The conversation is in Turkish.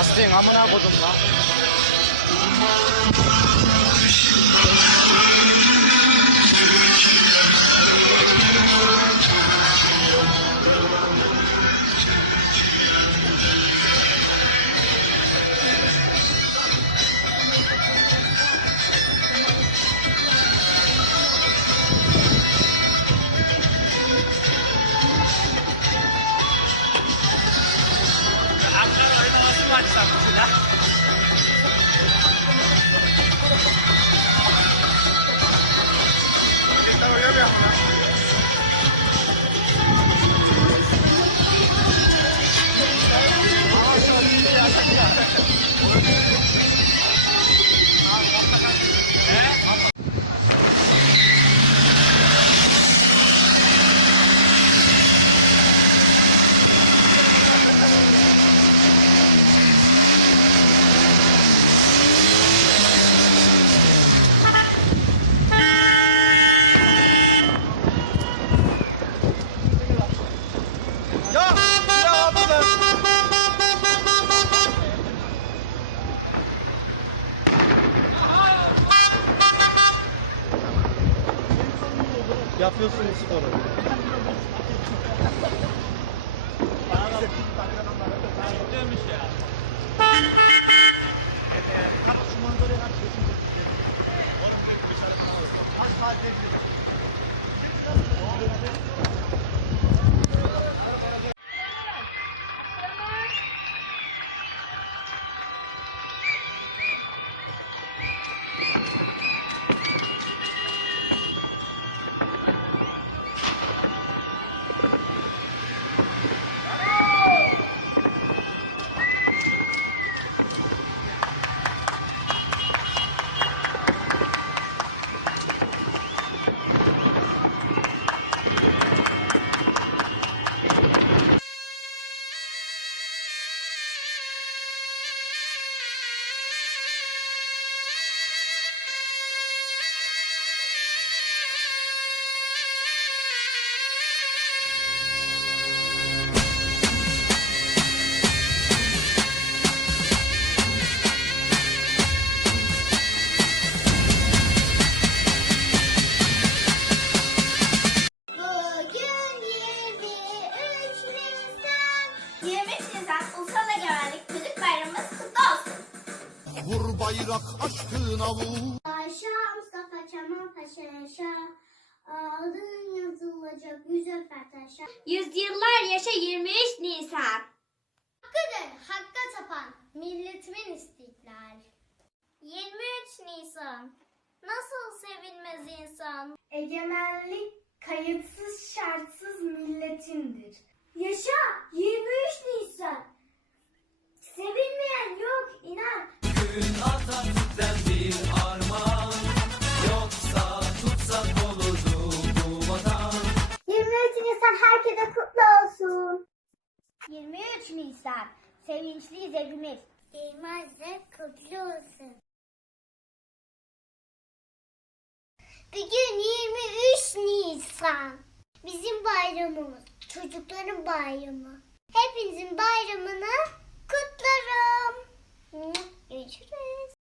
ஃபஸ்ட்டு எங்கள் அம்மா தான் போட்டுருந்தான் Sabi sila. Yapıyorsunuz sporu. Dönmüş ya. Bayrak aşkına vur. Paşa Mustafa Kemal Paşa yaşa. Adın yazılacak müzeffer taşa. Yüzyıllar yaşa 23 Nisan. Hakkıdır, hakka tapan, milletimin istiklal. 23 Nisan. Nasıl sevilmez insan? Egemenlik kayıtsız şartsız milletindir. Yaşa 23 Nisan. Sevilmeyen yok inan. 23 23 Nisan. Sevinçliyiz hepimiz. Elmaz'da kutlu olsun. Bugün 23 Nisan. Bizim bayramımız. Çocukların bayramı. Hepinizin bayramını kutlarım. Görüşürüz.